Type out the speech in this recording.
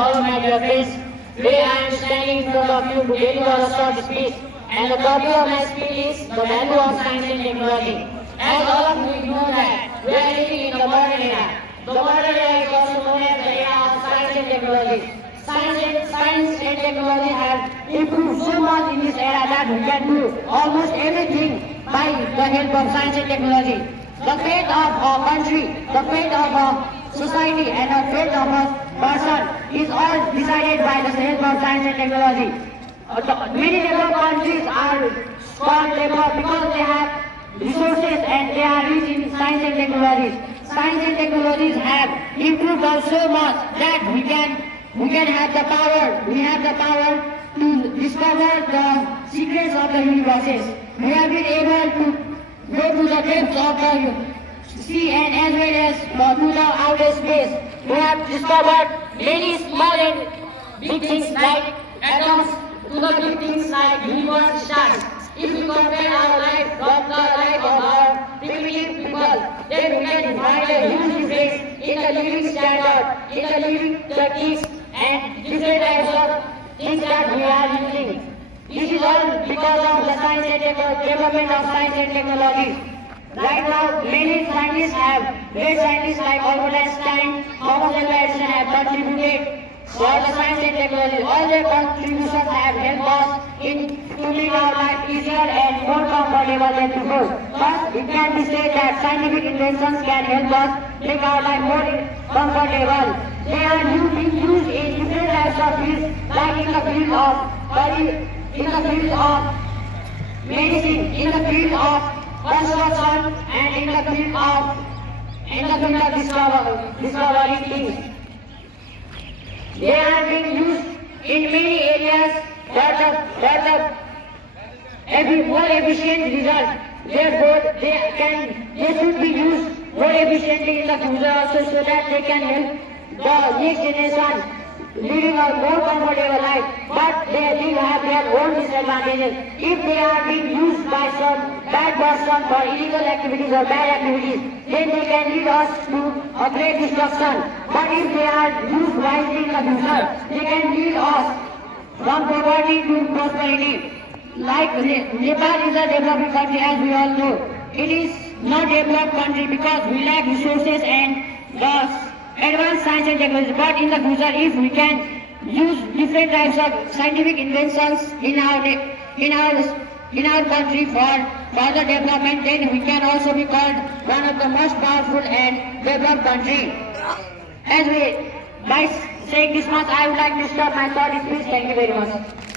all of my dear friends. Today I am standing in front of you to deliver a short speech. And the topic of my speech is the value of science and technology. As all of you know that we are living in the modern era. The modern era is also known as the era of science and technology. Science and technology have improved so much in this era that we can do almost everything by the help of science and technology. The fate of a country, the fate of a society and the fate of a person is all decided by the help of science and technology. Many developed countries are called developed because they have resources and they are rich in science and technologies. Science and technologies have improved us so much that we can have the power. We have the power to discover the secrets of the universes. We have been able to go to the depths of the sea and as well as to the outer space. We have discovered many small and big things like atoms to the big things like universe, stars. If we compare our life from the life of our primitive people, then we can find a huge difference in the living standard, in the living techniques and different types of things that we are using. This is all because of the science and development of science and technology. Right now, many scientists great scientists like Albert Einstein, Thomas Alva Edison have contributed for the science and technology. All their contributions have helped us in to make our life easier and more comfortable than before. Thus, it can be said that scientific inventions can help us make our life more comfortable. They are being used in different types of fields, like in the field of medicine, in the field of construction, and in the field of discovering things. They are being used in many areas for the more efficient result. Therefore, they should be used more efficiently in the future also so that they can help the next generation living a more comfortable life. But they do have their own disadvantages. If they are being used by some bad person for illegal activities or bad activities, then they can lead us to a great destruction. But if they are used wisely in the future, they can lead us from poverty to prosperity. Like Nepal is a developing country, as we all know. It is not a developed country because we lack resources and the advanced science and technology. But in the future, if we can use different types of scientific inventions in our country for further development, then we can also be called one of the most powerful and developed country. By saying this much, I would like to stop my thought. Please, thank you very much.